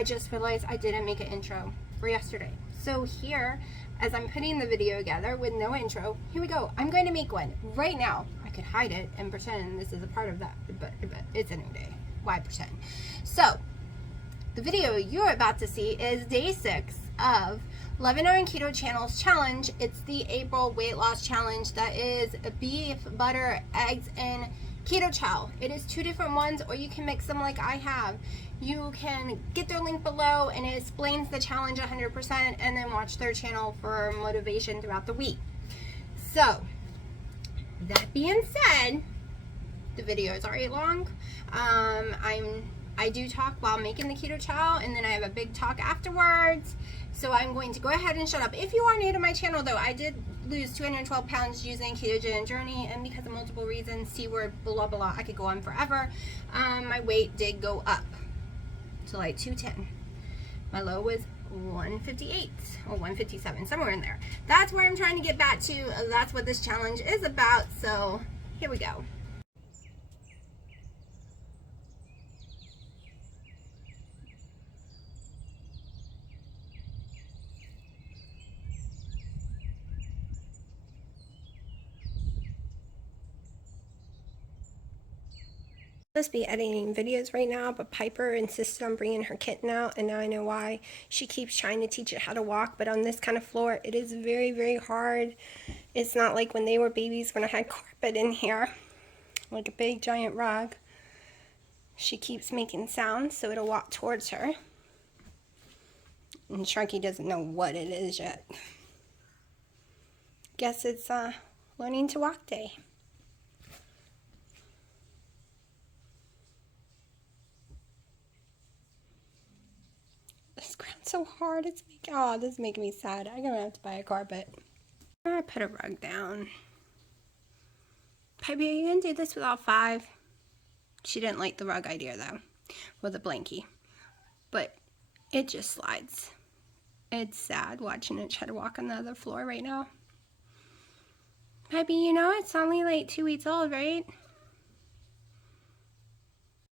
I just realized I didn't make an intro for yesterday. So here, as I'm putting the video together with no intro, here we go. I'm going to make one right now. I could hide it and pretend this is a part of that, but it's a new day. Why pretend? So, the video you're about to see is day 6 of Olivia NC Keto Channel's challenge. It's the April weight loss challenge that is beef, butter, eggs, and keto chow. It is 2 different ones, or you can mix them like I have. You can get their link below, and it explains the challenge 100%, and then watch their channel for motivation throughout the week. So, that being said, the video is already long. I do talk while making the keto chow, and then I have a big talk afterwards. So I'm going to go ahead and shut up. If you are new to my channel, though, I did lose 212 pounds using ketogenic journey, and because of multiple reasons, C word, blah, blah, I could go on forever. My weight did go up to like 210. My low was 158 or 157, somewhere in there. That's where I'm trying to get back to. That's what this challenge is about. So here we go. Supposed to be editing videos right now, but Piper insisted on bringing her kitten out, and now I know why. She keeps trying to teach it how to walk, but on this kind of floor it is very, very hard. It's not like when they were babies, when I had carpet in here, like a big giant rug. She keeps making sounds, so it'll walk towards her, and Sharky doesn't know what it is yet. Guess it's learning to walk day. This ground's so hard. It's making, oh, this is making me sad. I'm gonna have to buy a carpet. I put a rug down. Piper, are you gonna do this with all 5? She didn't like the rug idea though, with a blankie. But it just slides. It's sad watching it try to walk on the other floor right now. Piper, you know it's only like 2 weeks old, right?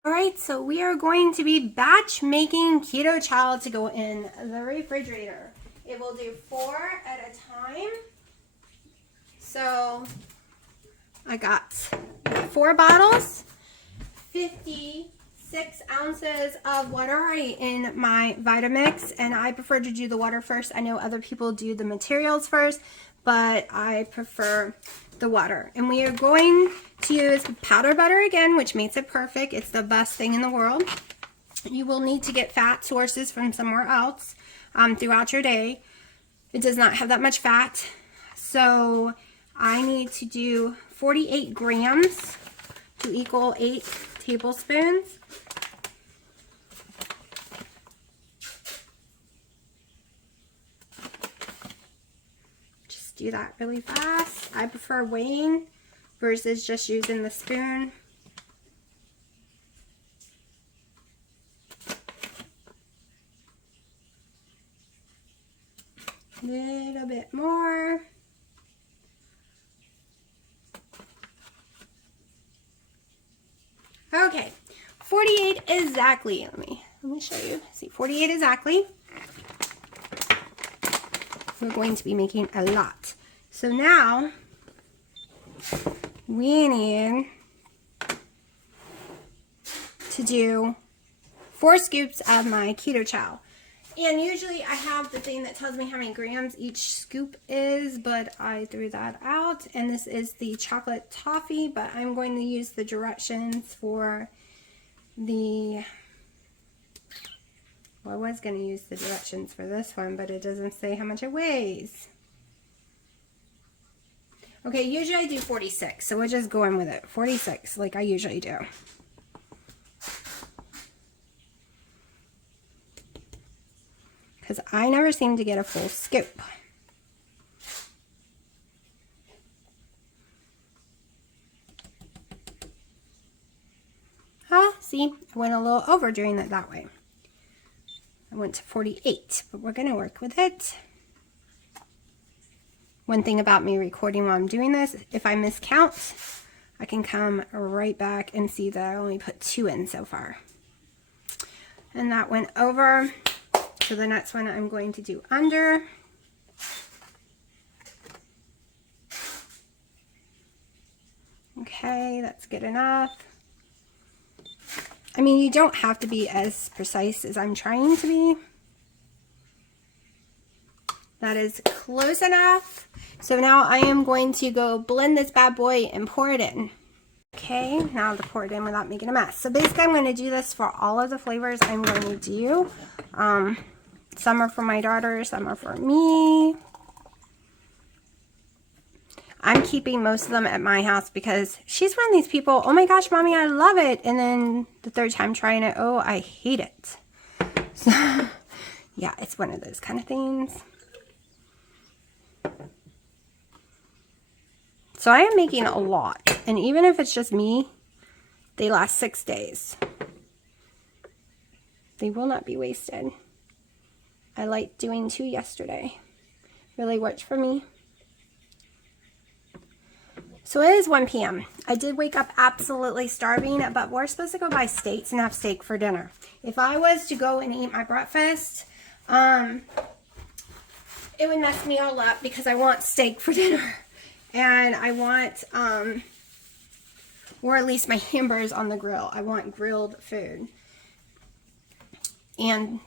Alright, so we are going to be batch making keto chow to go in the refrigerator. It will do 4 at a time. So I got 4 bottles, 56 ounces of water in my Vitamix, and I prefer to do the water first. I know other people do the materials first, but I prefer the water. And we are going to use powder butter again, which makes it perfect. It's the best thing in the world. You will need to get fat sources from somewhere else throughout your day. It does not have that much fat. So I need to do 48 grams to equal 8 tablespoons. Do that really fast. I prefer weighing versus just using the spoon. A little bit more. Okay, 48 exactly. Let me show you. See, 48 exactly. We're going to be making a lot. So now we need to do 4 scoops of my keto chow. And usually I have the thing that tells me how many grams each scoop is, but I threw that out. And this is the chocolate toffee, but I'm going to use the directions for the... Well, I was going to use the directions for this one, but it doesn't say how much it weighs. Okay, usually I do 46, so we're just going with it. 46, like I usually do. Because I never seem to get a full scoop. See, I went a little over doing it that way. I went to 48, but we're going to work with it. One thing about me recording while I'm doing this, if I miscount, I can come right back and see that I only put 2 in so far. And that went over. So the next one I'm going to do under. Okay, that's good enough. I mean, you don't have to be as precise as I'm trying to be. That is close enough. So now I am going to go blend this bad boy and pour it in. Okay, now to pour it in without making a mess. So basically I'm going to do this for all of the flavors I'm going to do. Some are for my daughter, some are for me. I'm keeping most of them at my house because she's one of these people, oh my gosh, mommy, I love it. And then the third time trying it, oh, I hate it. So, yeah, it's one of those kind of things. So I am making a lot. And even if it's just me, they last 6 days. They will not be wasted. I liked doing 2 yesterday. Really worked for me. So it is 1 p.m. I did wake up absolutely starving, but we're supposed to go buy steaks and have steak for dinner. If I was to go and eat my breakfast, it would mess me all up because I want steak for dinner. And I want, or at least my hamburgers on the grill. I want grilled food. And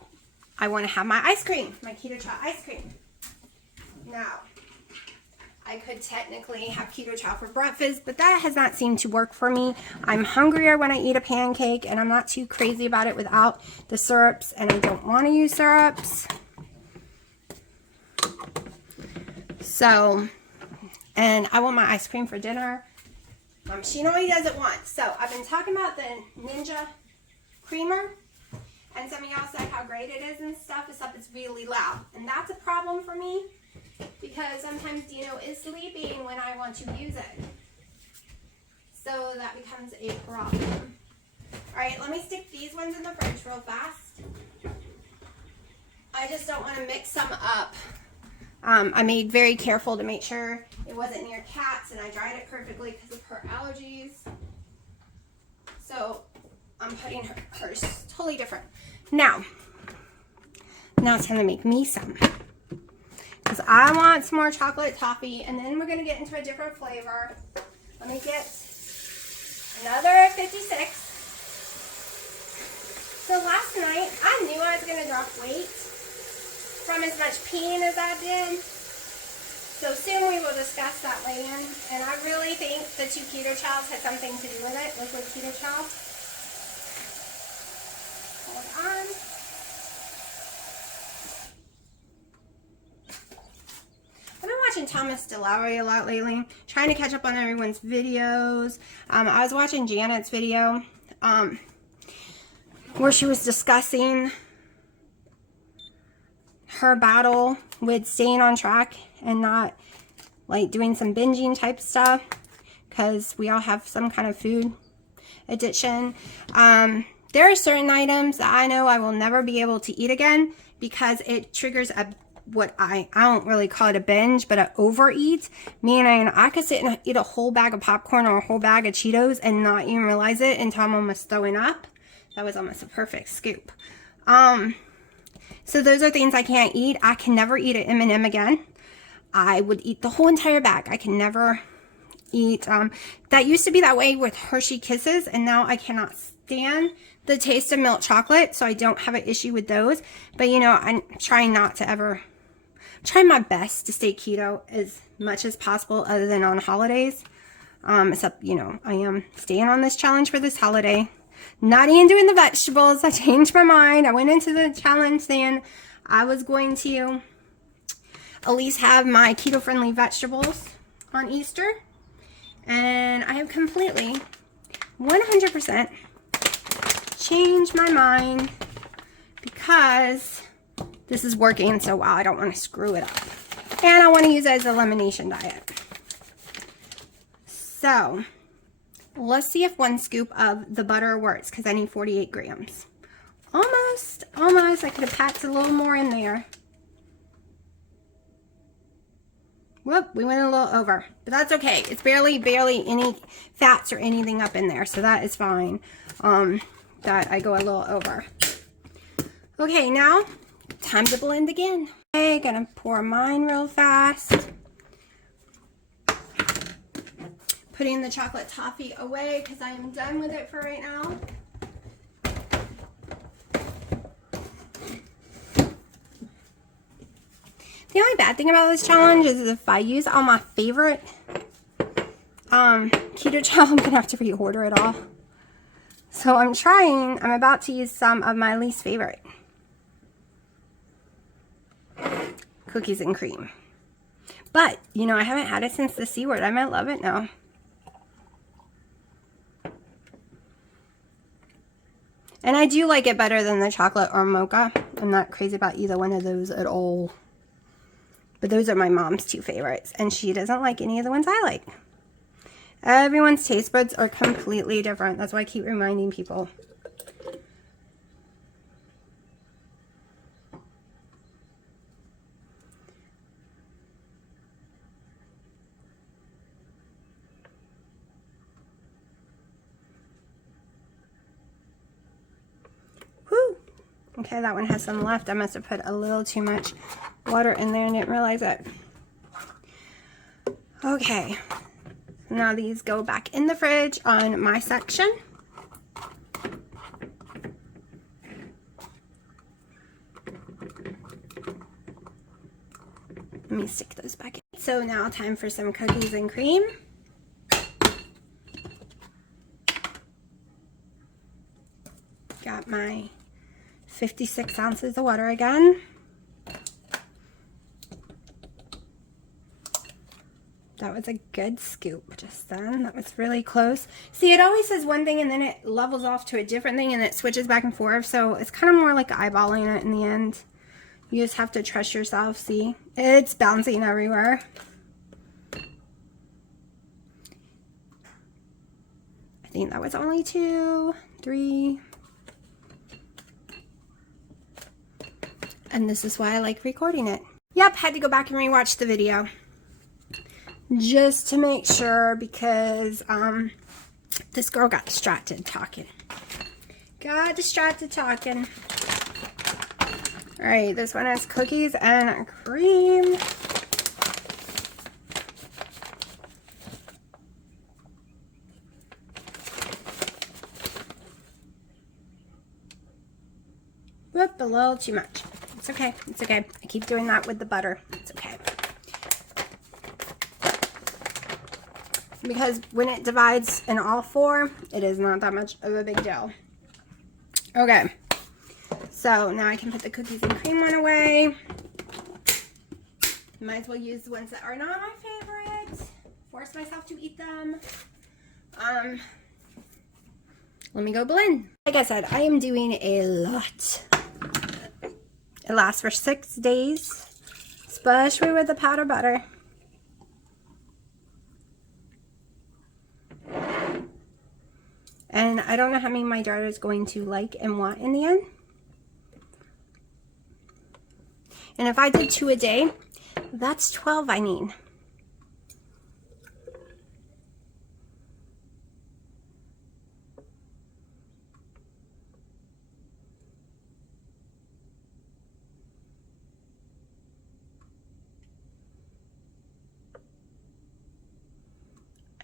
I want to have my ice cream, my keto chow ice cream. Now, I could technically have keto chow for breakfast, but that has not seemed to work for me. I'm hungrier when I eat a pancake, and I'm not too crazy about it without the syrups, and I don't want to use syrups. So, and I want my ice cream for dinner. She only does it once. So, I've been talking about the Ninja creamer, and some of y'all said how great it is and stuff, except it's really loud. And that's a problem for me, because sometimes Dino is sleeping when I want to use it. So that becomes a problem. Alright, let me stick these ones in the fridge real fast. I just don't want to mix them up. I made very careful to make sure it wasn't near cats, and I dried it perfectly because of her allergies. So I'm putting hers totally different. Now it's time to make me some. Because I want some more chocolate toffee, and then we're going to get into a different flavor. Let me get another 56. So last night, I knew I was going to drop weight from as much peeing as I did. So soon we will discuss that weigh-in. And I really think the 2 keto chows had something to do with it, liquid keto chow. Hold on. I've been watching Thomas DeLaury a lot lately, trying to catch up on everyone's videos. I was watching Janet's video where she was discussing her battle with staying on track and not like doing some binging type stuff, because we all have some kind of food addiction. There are certain items that I know I will never be able to eat again because it triggers what I don't really call it a binge, but an overeat. Meaning I could sit and eat a whole bag of popcorn or a whole bag of Cheetos and not even realize it until I'm almost throwing up. That was almost a perfect scoop. So those are things I can't eat. I can never eat an M&M again. I would eat the whole entire bag. I can never eat. That used to be that way with Hershey Kisses, and now I cannot stand the taste of milk chocolate, so I don't have an issue with those. But you know, I'm trying not to ever, try my best to stay keto as much as possible other than on holidays. Except, you know, I am staying on this challenge for this holiday. Not even doing the vegetables. I changed my mind. I went into the challenge saying I was going to at least have my keto-friendly vegetables on Easter. And I have completely, 100% changed my mind because this is working so well. I don't want to screw it up. And I want to use it as an elimination diet. So let's see if 1 scoop of the butter works, because I need 48 grams. Almost. I could have packed a little more in there. Whoop, we went a little over. But that's okay. It's barely any fats or anything up in there. So that is fine. That I go a little over. Okay, now time to blend again. Okay, gonna pour mine real fast. Putting the chocolate toffee away because I am done with it for right now. The only bad thing about this challenge is if I use all my favorite keto chow, I'm gonna have to reorder it all. So I'm about to use some of my least favorite. Cookies and cream. But, you know, I haven't had it since the C word. I might love it now. And I do like it better than the chocolate or mocha. I'm not crazy about either one of those at all. But those are my mom's two favorites. And she doesn't like any of the ones I like. Everyone's taste buds are completely different. That's why I keep reminding people. Whew. Okay, that one has some left. I must have put a little too much water in there and didn't realize it. Okay. Now these go back in the fridge on my section. Let me stick those back in. So now time for some cookies and cream. Got my 56 ounces of water again. That was a good scoop just then. That was really close. See, it always says one thing and then it levels off to a different thing and it switches back and forth. So it's kind of more like eyeballing it in the end. You just have to trust yourself. See, it's bouncing everywhere. I think that was only 2, 3. And this is why I like recording it. Yep, had to go back and rewatch the video. Just to make sure because this girl got distracted talking. All right, this one has cookies and cream. Whoop, a little too much. It's okay, it's okay. I keep doing that with the butter. It's okay. Because when it divides in all 4, it is not that much of a big deal. Okay. So now I can put the cookies and cream one away. Might as well use the ones that are not my favorite. Force myself to eat them. Let me go blend. Like I said, I am doing a lot. It lasts for 6 days, especially with the powder butter. And I don't know how many my daughter is going to like and want in the end. And if I did 2 a day, that's 12 I need.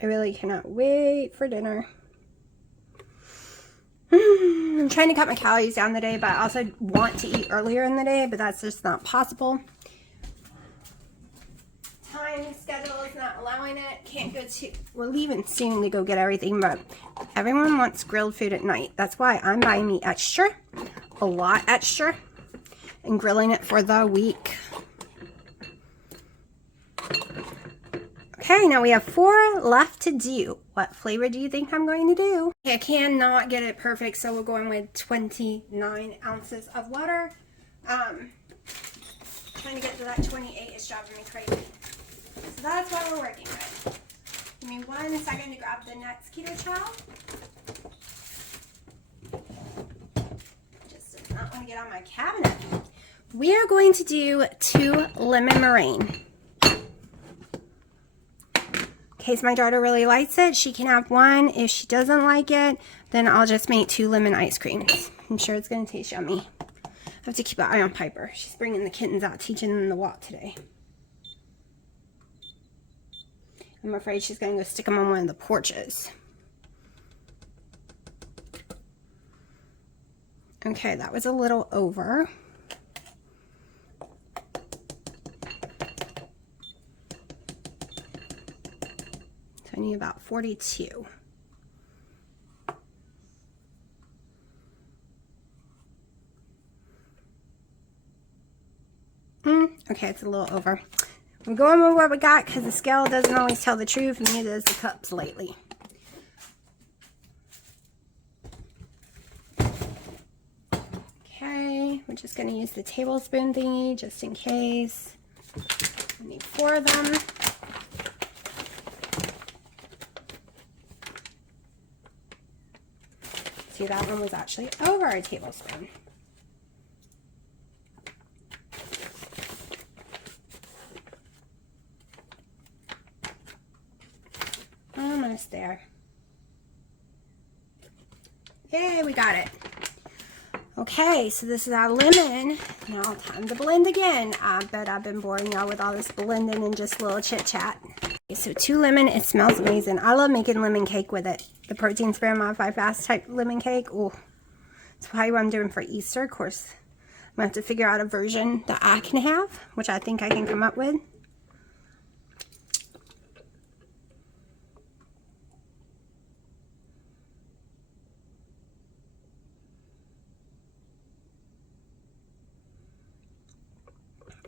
I really cannot wait for dinner. I'm trying to cut my calories down today, but I also want to eat earlier in the day, but that's just not possible. Time schedule is not allowing it. Can't go to, we're leaving soon to go get everything, but everyone wants grilled food at night. That's why I'm buying meat extra, a lot extra, and grilling it for the week. Okay, now we have 4 left to do. What flavor do you think I'm going to do? Okay, I cannot get it perfect, so we're going with 29 ounces of water. Trying to get to that 28 is driving me crazy. So that's what we're working with. Give me 1 second to grab the next keto chow. Just does not want to get on my cabinet. We are going to do 2 lemon meringue. In case my daughter really likes it, she can have 1. If she doesn't like it, then I'll just make 2 lemon ice creams. I'm sure it's going to taste yummy. have to keep an eye on Piper. She's bringing the kittens out, teaching them to walk today. I'm afraid she's going to go stick them on one of the porches. Okay, that was a little over. So I need about 42. Okay, it's a little over. We're going with what we got because the scale doesn't always tell the truth, and neither does the cups lately. Okay, we're just going to use the tablespoon thingy just in case. I need 4 of them. See, that one was actually over a tablespoon. Almost there. Yay, we got it. Okay, so this is our lemon. Now time to blend again. I bet I've been boring y'all with all this blending and just a little chit chat. Okay, so 2 lemon, it smells amazing. I love making lemon cake with it. The protein spare modified fast type lemon cake. Oh, it's probably what I'm doing for Easter. Of course, I'm gonna have to figure out a version that I can have, which I think I can come up with.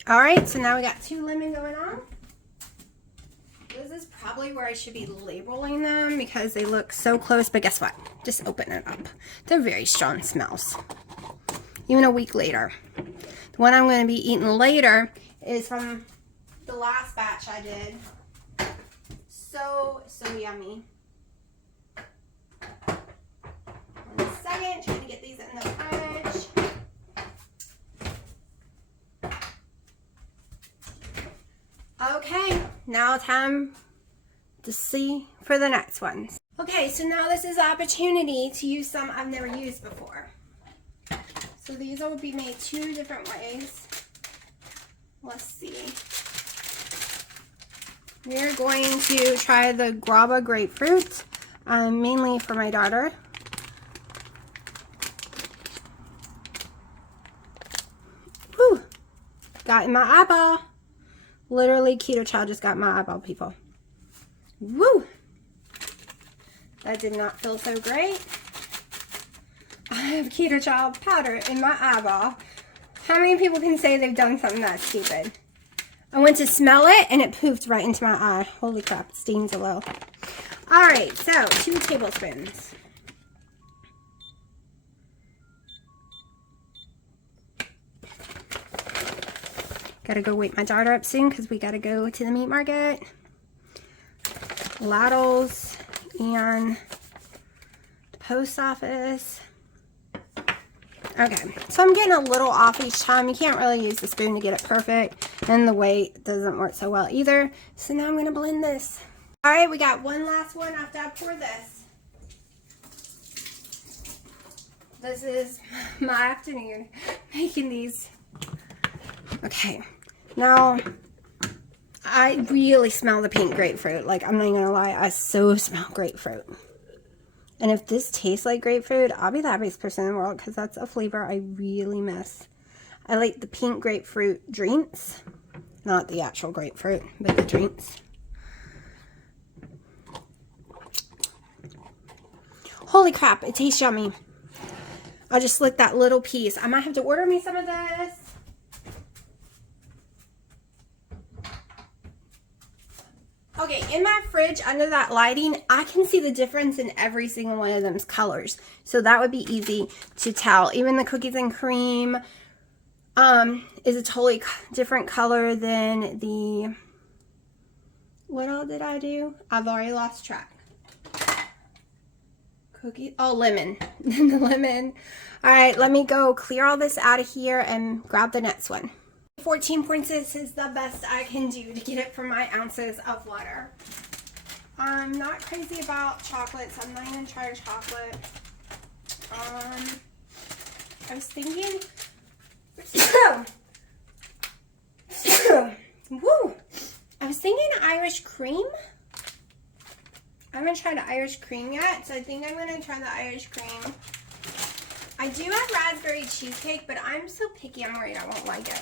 All right, so now we got 2 lemon going on. This is probably where I should be labeling them because they look so close, but guess what? Just open it up. They're very strong smells, even a week later. The one I'm going to be eating later is from the last batch I did. So yummy. 1 second, trying to get these in the fridge. Okay, now time to see for the next ones. Okay, so now this is the opportunity to use some I've never used before. So these will be made 2 different ways. Let's see. We're going to try the guava grapefruit, mainly for my daughter. Whew, got in my eyeball. Literally, Keto Child just got my eyeball, people. Woo! That did not feel so great. I have Keto Child powder in my eyeball. How many people can say they've done something that stupid? I went to smell it, and it poofed right into my eye. Holy crap, it stings a little. Alright, so 2 tablespoons. Gotta go wake my daughter up soon because we gotta go to the meat market, Laddles, and the post office. Okay, so I'm getting a little off each time. You can't really use the spoon to get it perfect, and the weight doesn't work so well either. So now I'm gonna blend this. All right, we got one last one after I pour this. This is my afternoon making these. Okay. Now, I really smell the pink grapefruit. Like, I'm not even gonna lie, I so smell grapefruit. And if this tastes like grapefruit, I'll be the happiest person in the world because that's a flavor I really miss. I like the pink grapefruit drinks. Not the actual grapefruit, but the drinks. Holy crap, it tastes yummy. I'll just lick that little piece. I might have to order me some of this. Okay, in my fridge under that lighting, I can see the difference in every single one of them's colors. So that would be easy to tell. Even the cookies and cream is a totally different color than the, what all did I do? I've already lost track. Cookie, oh, lemon. The lemon. All right, let me go clear all this out of here and grab the next one. 14.6 is the best I can do to get it for my ounces of water. I'm not crazy about chocolates. I'm not even trying chocolate. I was thinking Woo! I was thinking Irish cream. I haven't tried the Irish cream yet, so I think I'm going to try the Irish cream. I do have raspberry cheesecake, but I'm so picky, I'm worried I won't like it.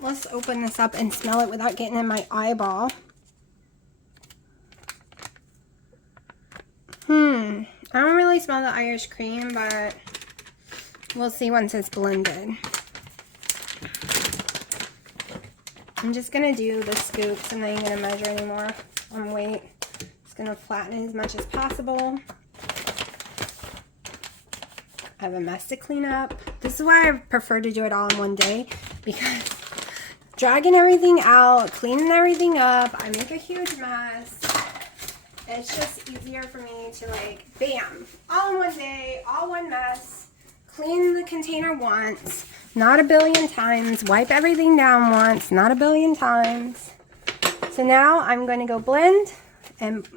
Let's open this up and smell it without getting in my eyeball. I don't really smell the Irish cream, but we'll see once it's blended. I'm just going to do the scoops and I ain't going to measure anymore on weight. Just going to flatten it as much as possible. I have a mess to clean up. This is why I prefer to do it all in one day, because dragging everything out, cleaning everything up, I make a huge mess. It's just easier for me to like, bam, all in one day, all one mess, clean the container once, not a billion times, wipe everything down once, not a billion times. So now I'm going to go blend and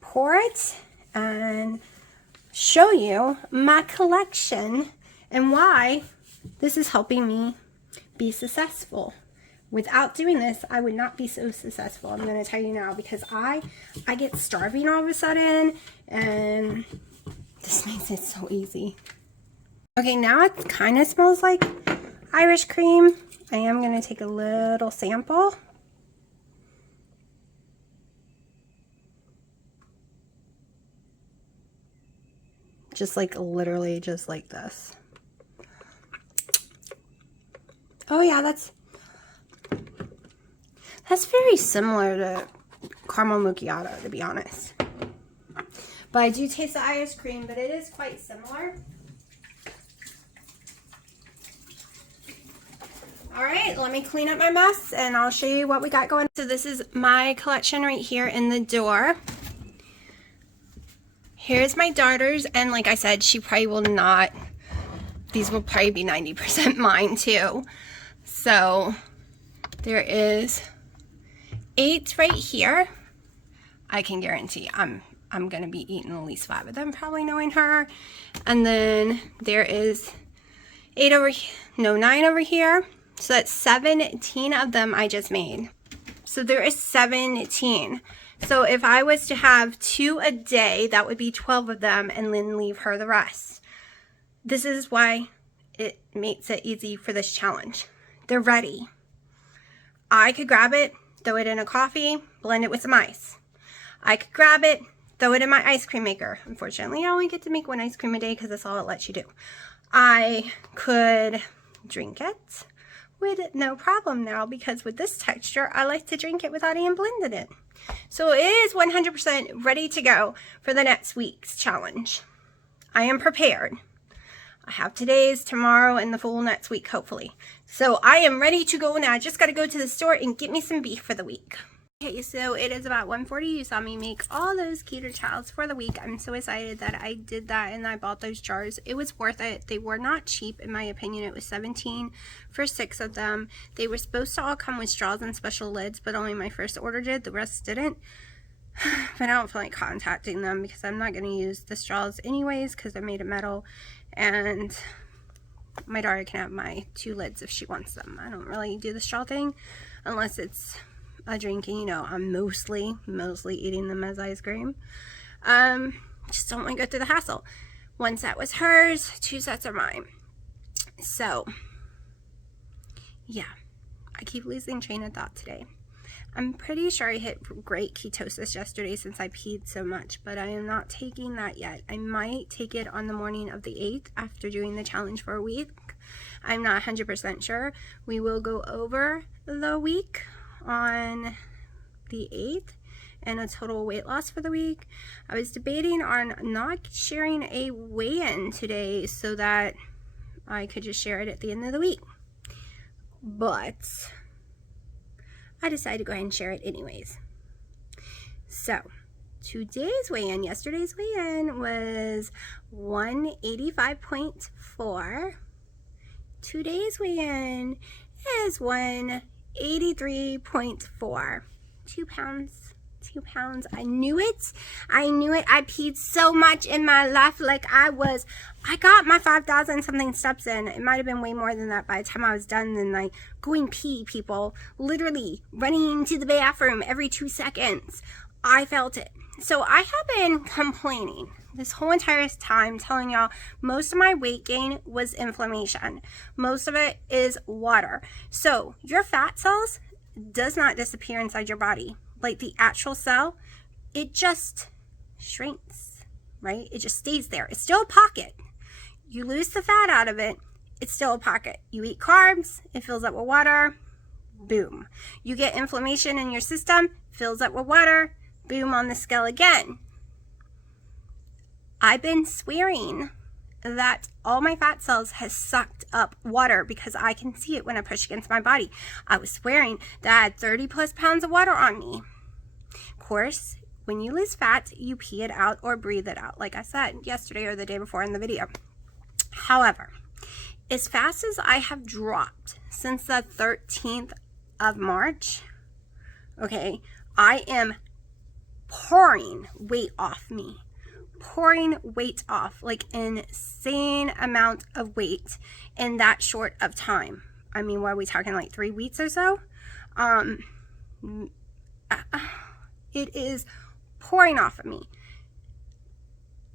pour it and show you my collection and why this is helping me be successful. Without doing this, I would not be so successful. I'm going to tell you now, because I get starving all of a sudden, and this makes it so easy. Okay, now it kind of smells like Irish cream. I am going to take a little sample. Just like literally just like this. Oh yeah, that's very similar to caramel macchiato, to be honest. But I do taste the Irish cream, but it is quite similar. All right, let me clean up my mess and I'll show you what we got going. So this is my collection right here in the door. Here's my daughter's, and like I said, she probably will not, these will probably be 90% mine too. So there is 8 right here. I can guarantee I'm going to be eating at least 5 of them, probably, knowing her. And then there is 9 over here. So that's 17 of them I just made. So there is 17. So if I was to have 2 a day, that would be 12 of them, and then leave her the rest. This is why it makes it easy for this challenge. They're ready. I could grab it, throw it in a coffee, blend it with some ice. I could grab it, throw it in my ice cream maker. Unfortunately, I only get to make 1 ice cream a day because that's all it lets you do. I could drink it with no problem now, because with this texture, I like to drink it without even blending it. So it is 100% ready to go for the next week's challenge. I am prepared. I have today's, tomorrow, and the full next week, hopefully. So I am ready to go now. I just got to go to the store and get me some beef for the week. Okay, so it is about 1:40. You saw me make all those keto chows for the week. I'm so excited that I did that and I bought those jars. It was worth it. They were not cheap, in my opinion. It was $17 for 6 of them. They were supposed to all come with straws and special lids, but only my first order did. The rest didn't. But I don't feel like contacting them because I'm not going to use the straws anyways, because they're made of metal. And my daughter can have my 2 lids if she wants them. I don't really do the straw thing unless it's a drink, and you know, I'm mostly eating them as ice cream. Just don't want to go through the hassle. 1 set was hers, 2 sets are mine. So yeah, I keep losing train of thought today. I'm pretty sure I hit great ketosis yesterday since I peed so much, but I am not taking that yet. I might take it on the morning of the 8th after doing the challenge for a week. I'm not 100% sure. We will go over the week on the 8th and a total weight loss for the week. I was debating on not sharing a weigh-in today so that I could just share it at the end of the week, but I decided to go ahead and share it anyways. So today's weigh-in, yesterday's weigh-in was 185.4. Today's weigh-in is 183.4. 2 pounds 2 pounds. I knew it. I knew it. I peed so much in my life. Like I got my 5,000 something steps in. It might have been way more than that by the time I was done. And like going pee, people, literally running to the bathroom every 2 seconds. I felt it. So I have been complaining this whole entire time, telling y'all most of my weight gain was inflammation. Most of it is water. So your fat cells does not disappear inside your body. Like the actual cell, it just shrinks, right? It just stays there. It's still a pocket. You lose the fat out of it, it's still a pocket. You eat carbs, it fills up with water, boom. You get inflammation in your system, fills up with water, boom, on the scale again. I've been swearing that all my fat cells has sucked up water because I can see it when I push against my body. I was swearing that I had 30 plus pounds of water on me. Of course, when you lose fat, you pee it out or breathe it out, like I said yesterday or the day before in the video. However, as fast as I have dropped since the 13th of March, okay, I am pouring weight off me. Pouring weight off, like an insane amount of weight in that short of time. I mean, what are we talking, like 3 weeks or so? It is pouring off of me.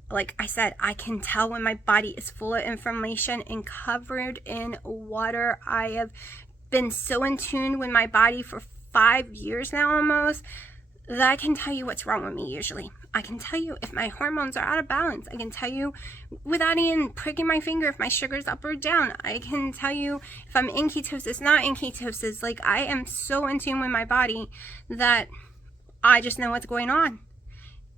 Like I said, I can tell when my body is full of inflammation and covered in water. I have been so in tune with my body for 5 years now almost, that I can tell you what's wrong with me usually. I can tell you if my hormones are out of balance. I can tell you without even pricking my finger if my sugar's up or down. I can tell you if I'm in ketosis, not in ketosis. Like I am so in tune with my body that I just know what's going on.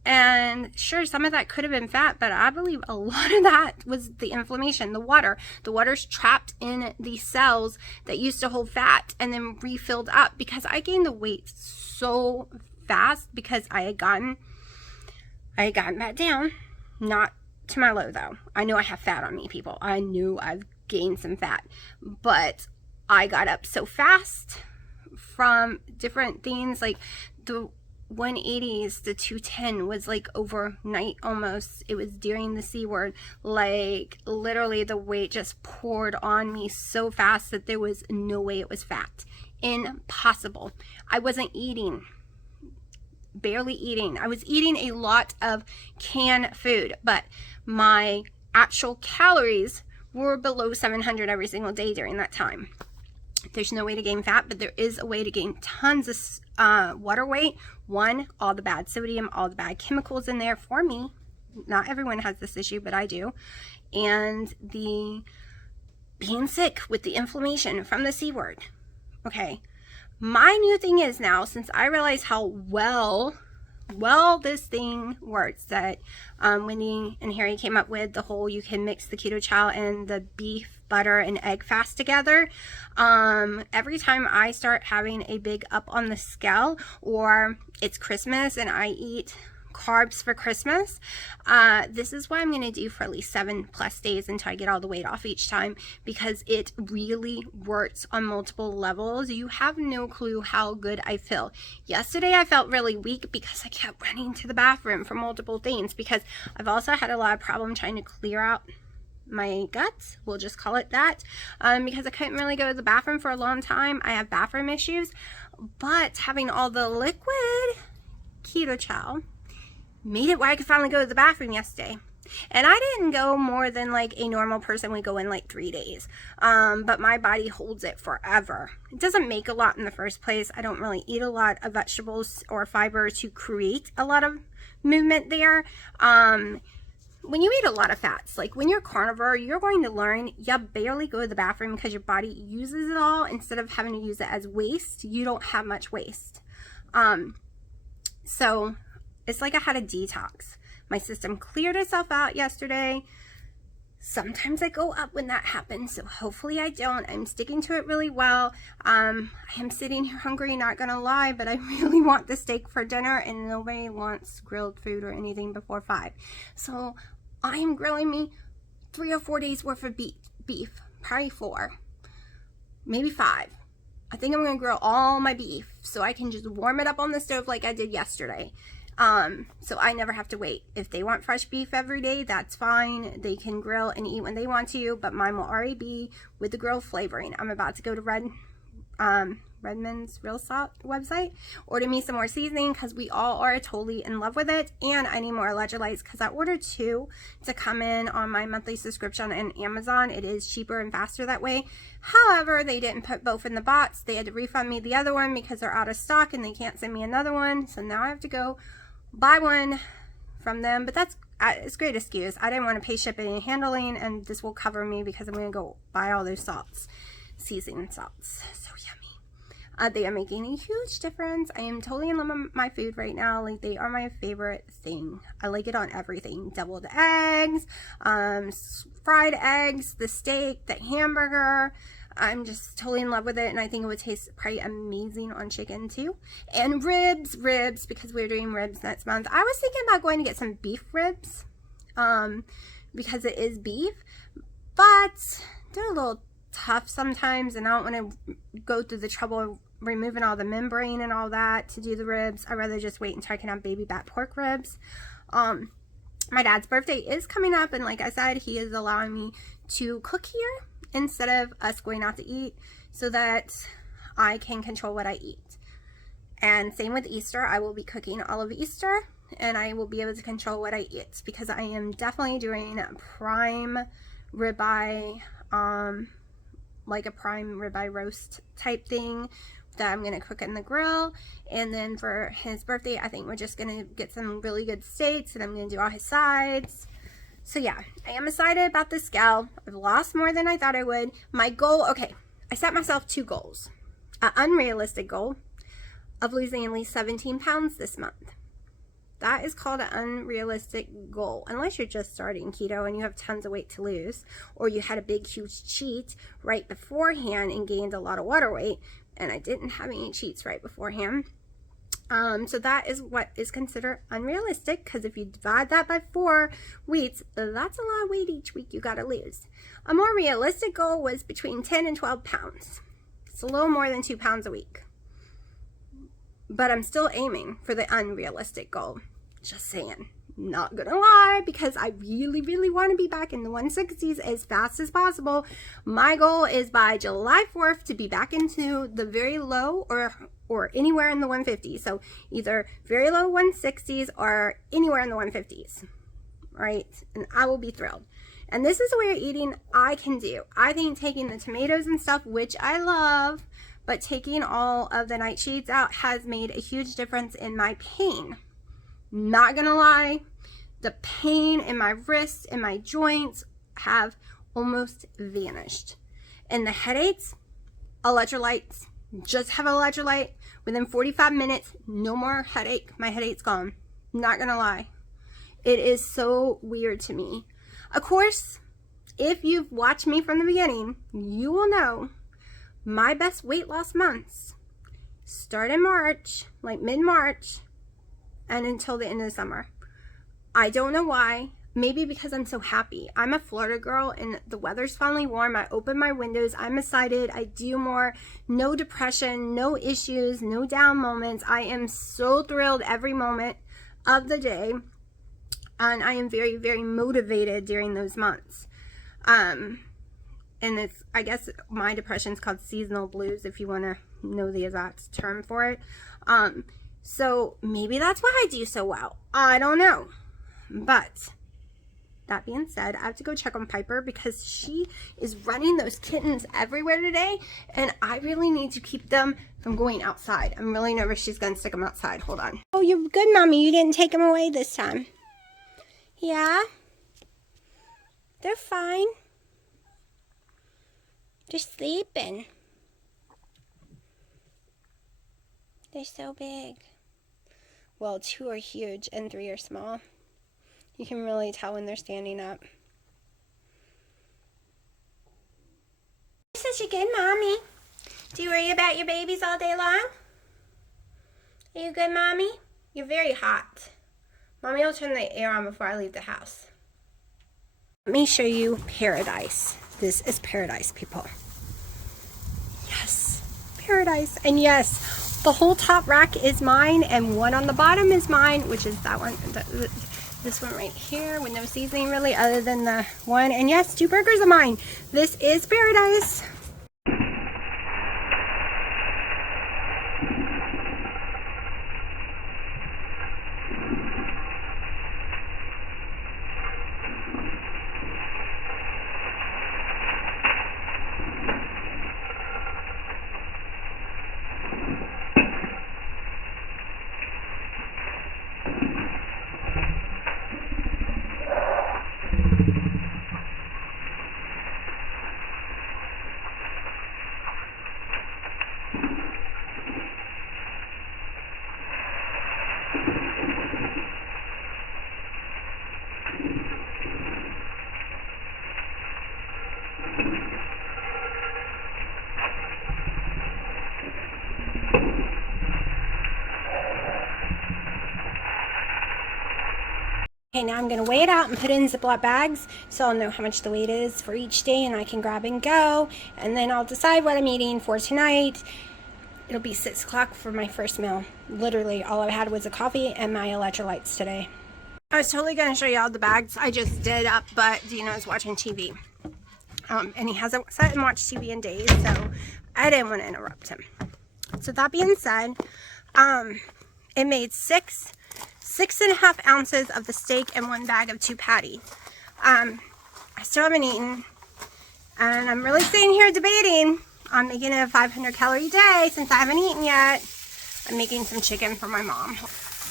And sure, some of that could have been fat, but I believe a lot of that was the inflammation, the water. The water's trapped in the cells that used to hold fat and then refilled up because I gained the weight so fast because I had gotten back down, not to my low though. I know I have fat on me, people. I knew I've gained some fat, but I got up so fast from different things. Like the 180s, the 210 was like overnight almost. It was during the C word. Like literally the weight just poured on me so fast that there was no way it was fat. Impossible. I wasn't eating. Barely eating. I was eating a lot of canned food, but my actual calories were below 700 every single day during that time. There's no way to gain fat, but there is a way to gain tons of water weight. One, all the bad sodium, all the bad chemicals in there for me. Not everyone has this issue, but I do. And the being sick with the inflammation from the C word. Okay. My new thing is now, since I realize how well this thing works, that Wendy and Harry came up with the whole you can mix the keto chow and the beef, butter, and egg fast together. Every time I start having a big up on the scale, or it's Christmas and I eat carbs for Christmas, this is what I'm going to do for at least 7+ days until I get all the weight off each time, because it really works on multiple levels. You have no clue how good I feel. Yesterday I felt really weak because I kept running to the bathroom for multiple things, because I've also had a lot of problem trying to clear out my guts, we'll just call it that, because I couldn't really go to the bathroom for a long time. I have bathroom issues, but having all the liquid keto chow made it where I could finally go to the bathroom yesterday. And I didn't go more than like a normal person would go in like 3 days. But my body holds it forever. It doesn't make a lot in the first place. I don't really eat a lot of vegetables or fiber to create a lot of movement there. When you eat a lot of fats, like when you're carnivore, you're going to learn you barely go to the bathroom because your body uses it all. Instead of having to use it as waste, you don't have much waste. So it's like I had a detox. My system cleared itself out yesterday. Sometimes I go up when that happens, so hopefully I don't. I'm sticking to it really well. I am sitting here hungry, not gonna lie, but I really want the steak for dinner, and nobody wants grilled food or anything before 5. So I am grilling me 3 or 4 days worth of beef, probably 4, maybe 5. I think I'm going to grill all my beef so I can just warm it up on the stove like I did yesterday. So I never have to wait. If they want fresh beef every day, that's fine. They can grill and eat when they want to, but mine will already be with the grill flavoring. I'm about to go to Redmond's Real Salt website, order me some more seasoning because we all are totally in love with it, and I need more electrolytes because I ordered 2 to come in on my monthly subscription on Amazon. It is cheaper and faster that way. However, they didn't put both in the box. They had to refund me the other one because they're out of stock and they can't send me another one, so now I have to go buy one from them. But that's it's a great excuse. I didn't want to pay shipping and handling, and this will cover me because I'm going to go buy all those salts, seasoning salts. So yummy. They are making a huge difference. I am totally in love with my food right now. Like, they are my favorite thing. I like it on everything. Deviled eggs, fried eggs, the steak, the hamburger. I'm just totally in love with it, and I think it would taste probably amazing on chicken too. And ribs, because we're doing ribs next month. I was thinking about going to get some beef ribs, because it is beef, but they're a little tough sometimes, and I don't want to go through the trouble of removing all the membrane and all that to do the ribs. I'd rather just wait until I can have baby back pork ribs. My dad's birthday is coming up, and like I said, he is allowing me to cook here instead of us going out to eat, so that I can control what I eat. And same with Easter, I will be cooking all of Easter, and I will be able to control what I eat, because I am definitely doing prime ribeye, like a prime ribeye roast type thing that I'm going to cook in the grill. And then for his birthday, I think we're just going to get some really good steaks, and I'm going to do all his sides. So yeah, I am excited about this scale. I've lost more than I thought I would. My goal, okay, I set myself 2 goals. An unrealistic goal of losing at least 17 pounds this month. That is called an unrealistic goal, unless you're just starting keto and you have tons of weight to lose, or you had a big, huge cheat right beforehand and gained a lot of water weight, and I didn't have any cheats right beforehand. So that is what is considered unrealistic, because if you divide that by 4 weeks, that's a lot of weight each week you got to lose. A more realistic goal was between 10 and 12 pounds. It's a little more than 2 pounds a week. But I'm still aiming for the unrealistic goal. Just saying. Not gonna lie, because I really, really want to be back in the 160s as fast as possible. My goal is by July 4th to be back into the very low or anywhere in the 150s. So either very low 160s or anywhere in the 150s. Right? And I will be thrilled. And this is a way of eating I can do. I think taking the tomatoes and stuff, which I love, but taking all of the nightshades out has made a huge difference in my pain. Not gonna lie, the pain in my wrists and my joints have almost vanished. And the headaches, electrolytes, just have electrolyte. Within 45 minutes, no more headache. My headache's gone. Not gonna lie. It is so weird to me. Of course, if you've watched me from the beginning, you will know my best weight loss months start in March, like mid-March, and until the end of the summer. I don't know why. Maybe because I'm so happy. I'm a Florida girl and the weather's finally warm. I open my windows. I'm excited. I do more. No depression, no issues, no down moments. I am so thrilled every moment of the day. And I am very, very motivated during those months. And it's, I guess my depression is called seasonal blues, if you want to know the exact term for it. So maybe that's why I do so well. I don't know. But that being said, I have to go check on Piper because she is running those kittens everywhere today, and I really need to keep them from going outside. I'm really nervous she's going to stick them outside. Hold on. Oh, you're good, Mommy. You didn't take them away this time. Yeah? They're fine. They're sleeping. They're so big. Well, 2 are huge and 3 are small. You can really tell when they're standing up. You're such a good mommy. Do you worry about your babies all day long? Are you good, Mommy? You're very hot. Mommy will turn the air on before I leave the house. Let me show you paradise. This is paradise, people. Yes, paradise. And yes, the whole top rack is mine, and one on the bottom is mine, which is that one, this one right here, with no seasoning really other than the one. And yes, 2 burgers are mine. This is paradise. Okay, now I'm going to weigh it out and put it in Ziploc bags so I'll know how much the weight is for each day, and I can grab and go. And then I'll decide what I'm eating for tonight. It'll be 6 o'clock for my first meal. Literally, all I had was a coffee and my electrolytes today. I was totally going to show you all the bags I just did up, but Dino's watching TV. And he hasn't sat and watched TV in days, so I didn't want to interrupt him. So that being said, it made 6.5 ounces of the steak and 1 bag of 2 patties. I still haven't eaten, and I'm really sitting here debating on making it a 500 calorie day since I haven't eaten yet. I'm making some chicken for my mom.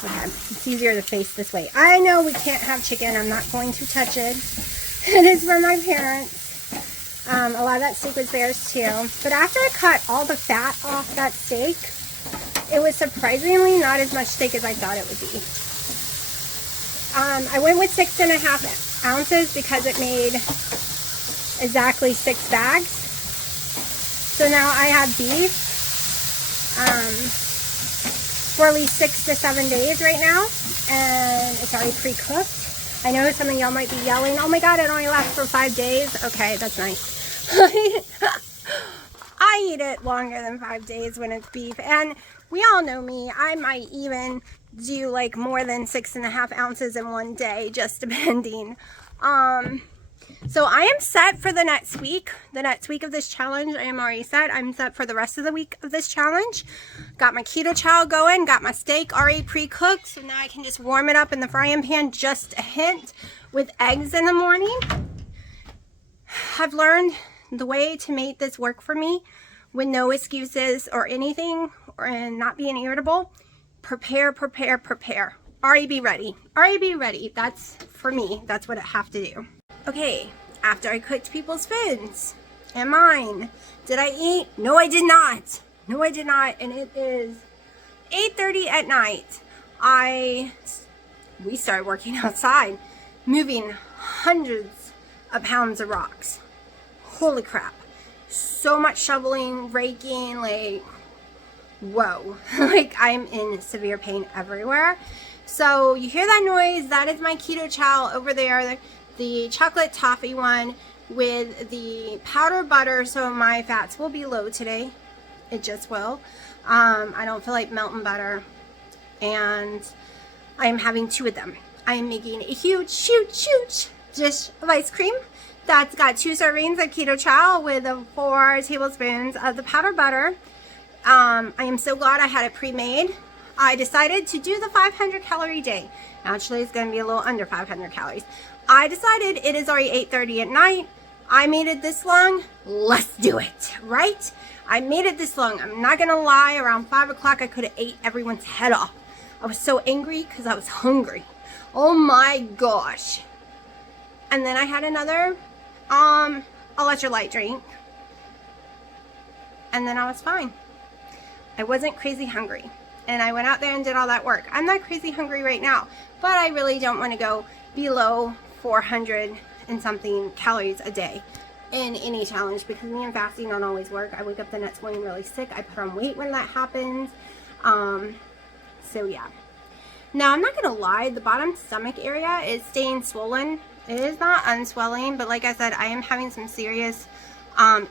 Okay, it's easier to face this way. I know we can't have chicken. I'm not going to touch it. It is for my parents. A lot of that steak was theirs too. But after I cut all the fat off that steak, it was surprisingly not as much steak as I thought it would be. I went with 6.5 ounces because it made exactly 6 bags. So now I have beef for at least 6 to 7 days right now, and it's already pre-cooked. I know some of y'all might be yelling, oh my god, it only lasts for 5 days. Okay, that's nice. I eat it longer than 5 days when it's beef, and we all know me. I might even do like more than 6.5 ounces in one day, just depending. So I am set for the next week. The next week of this challenge, I am already set. I'm set for the rest of the week of this challenge. Got my keto chow going, got my steak already pre-cooked, so now I can just warm it up in the frying pan just a hint with eggs in the morning. I've learned the way to make this work for me with no excuses or anything, and not being irritable. Prepare, prepare, prepare. Already be ready. Already be ready. That's, for me, that's what I have to do. Okay, after I cooked people's foods and mine, did I eat? No, I did not. No, I did not. And it is 8:30 at night. We started working outside, moving hundreds of pounds of rocks. Holy crap. So much shoveling, raking, like, whoa. Like, I'm in severe pain everywhere. So you hear that noise? That is my keto chow over there. The chocolate toffee one with the powdered butter, so my fats will be low today. It just will. I don't feel like melting butter, and I am having 2 of them. I am making a huge dish of ice cream that's got 2 servings of keto chow with 4 tablespoons of the powdered butter. I am so glad I had it pre-made. I decided to do the 500 calorie day. Actually, it's going to be a little under 500 calories. I decided it is already 8:30 at night. I made it this long. Let's do it, right? I made it this long. I'm not going to lie. Around 5 o'clock, I could have ate everyone's head off. I was so angry because I was hungry. Oh my gosh. And then I had another electrolyte drink. And then I was fine. I wasn't crazy hungry. And I went out there and did all that work. I'm not crazy hungry right now, but I really don't want to go below 400 and something calories a day in any challenge, because me and fasting don't always work. I wake up the next morning really sick. I put on weight when that happens. So yeah. Now, I'm not going to lie. The bottom stomach area is staying swollen. It is not unswelling, but like I said, I am having some serious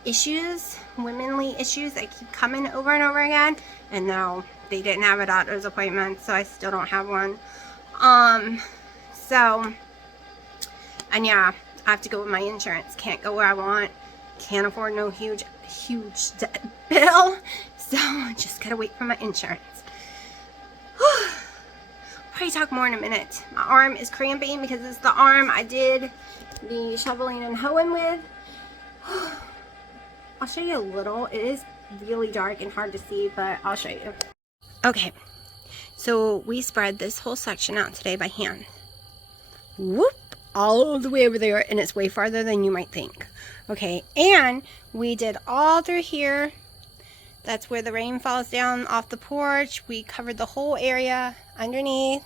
issues, womanly issues that keep coming over and over again. And no, they didn't have a doctor's appointment, so I still don't have one. And yeah, I have to go with my insurance. Can't go where I want. Can't afford no huge debt bill. So just gotta wait for my insurance. Probably talk more in a minute. My arm is cramping because it's the arm I did the shoveling and hoeing with. I'll show you a little. It is really dark and hard to see, but I'll show you. Okay, so we spread this whole section out today by hand. Whoop, all the way over there, and it's way farther than you might think. Okay, and we did all through here. That's where the rain falls down off the porch. We covered the whole area underneath,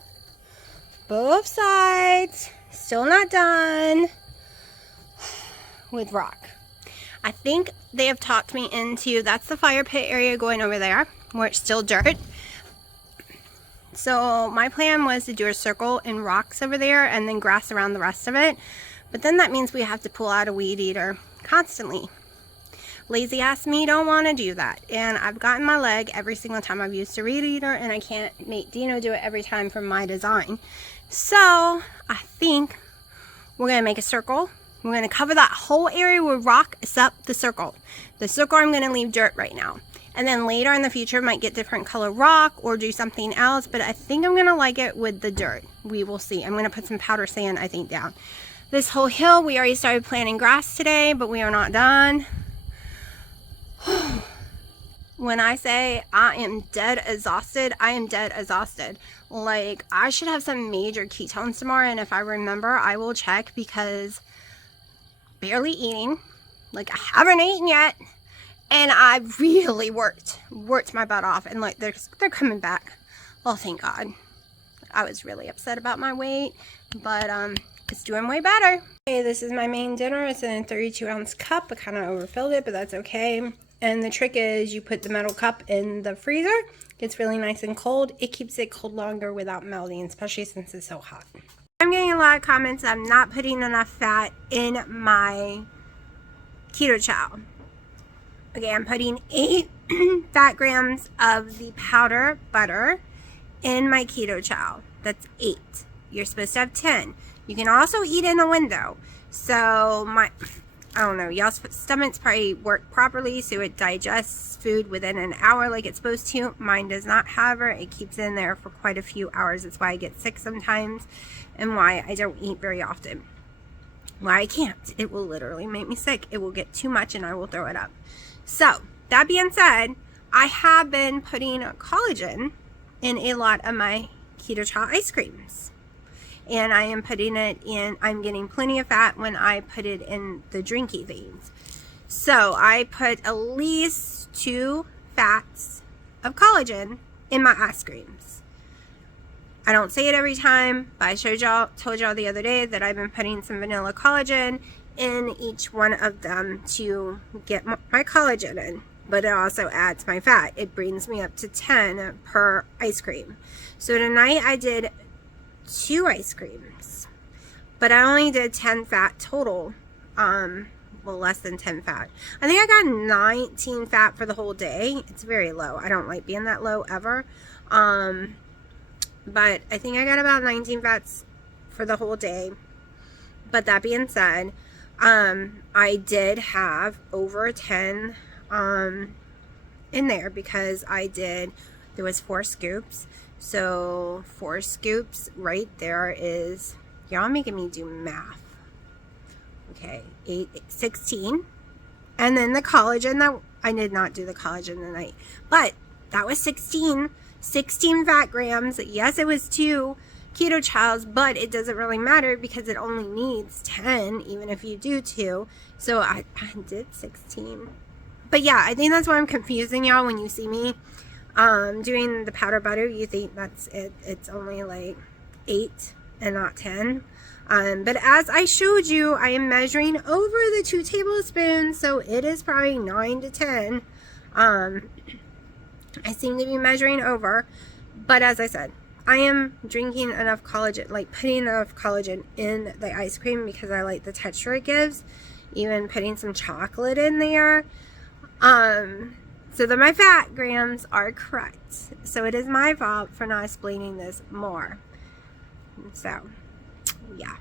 both sides. Still not done with rock. I think they have talked me into, that's the fire pit area going over there, where it's still dirt. So my plan was to do a circle in rocks over there and then grass around the rest of it. But then that means we have to pull out a weed eater constantly. Lazy ass me don't want to do that. And I've gotten my leg every single time I've used a weed eater, and I can't make Dino do it every time from my design. So I think we're going to make a circle. We're going to cover that whole area with rock except the circle. The circle I'm going to leave dirt right now. And then later in the future might get different color rock or do something else. But I think I'm going to like it with the dirt. We will see. I'm going to put some powder sand, I think, down. This whole hill, we already started planting grass today, but we are not done. When I say I am dead exhausted, I am dead exhausted. Like, I should have some major ketones tomorrow, and if I remember, I will check, because barely eating, like I haven't eaten yet, and I really worked my butt off, and like they're coming back. Well, thank God. I was really upset about my weight, but it's doing way better. Okay, this is my main dinner. It's in a 32-ounce cup. I kind of overfilled it, but that's okay. And the trick is you put the metal cup in the freezer. It's really nice and cold. It keeps it cold longer without melting, especially since it's so hot. I'm getting a lot of comments. I'm not putting enough fat in my keto chow. Okay, I'm putting 8 fat grams of the powder butter in my keto chow. That's 8. You're supposed to have 10. You can also eat in a window. So I don't know, y'all's stomachs probably work properly, so it digests food within an hour like it's supposed to. Mine does not, however. It keeps in there for quite a few hours. That's why I get sick sometimes, and why I don't eat very often. Why I can't. It will literally make me sick. It will get too much and I will throw it up. So, that being said, I have been putting collagen in a lot of my keto chow ice creams. And I am putting it in, I'm getting plenty of fat when I put it in the drinky things. So I put at least 2 fats of collagen in my ice creams. I don't say it every time, but I told y'all the other day that I've been putting some vanilla collagen in each one of them to get my collagen in. But it also adds my fat. It brings me up to 10 per ice cream. So tonight I did 2 ice creams, but I only did 10 fat total. Well, less than 10 fat. I think I got 19 fat for the whole day. It's very low. I don't like being that low ever. But I think I got about 19 fats for the whole day. But that being said, I did have over 10 in there, because there was 4 scoops. So 4 scoops right there is, y'all making me do math. Okay, 16. And then the collagen, that I did not do the collagen tonight, but that was 16 fat grams. Yes, it was 2 keto chows, but it doesn't really matter because it only needs 10, even if you do 2. So I did 16. But yeah, I think that's why I'm confusing y'all when you see me doing the powder butter. You think that's it. It's only like 8 and not 10. But as I showed you, I am measuring over the 2 tablespoons, so it is probably 9 to 10. I seem to be measuring over, but as I said, I am drinking enough collagen, like putting enough collagen in the ice cream, because I like the texture it gives. even putting some chocolate in there. So that my fat grams are correct. So it is my fault for not explaining this more. So, yeah.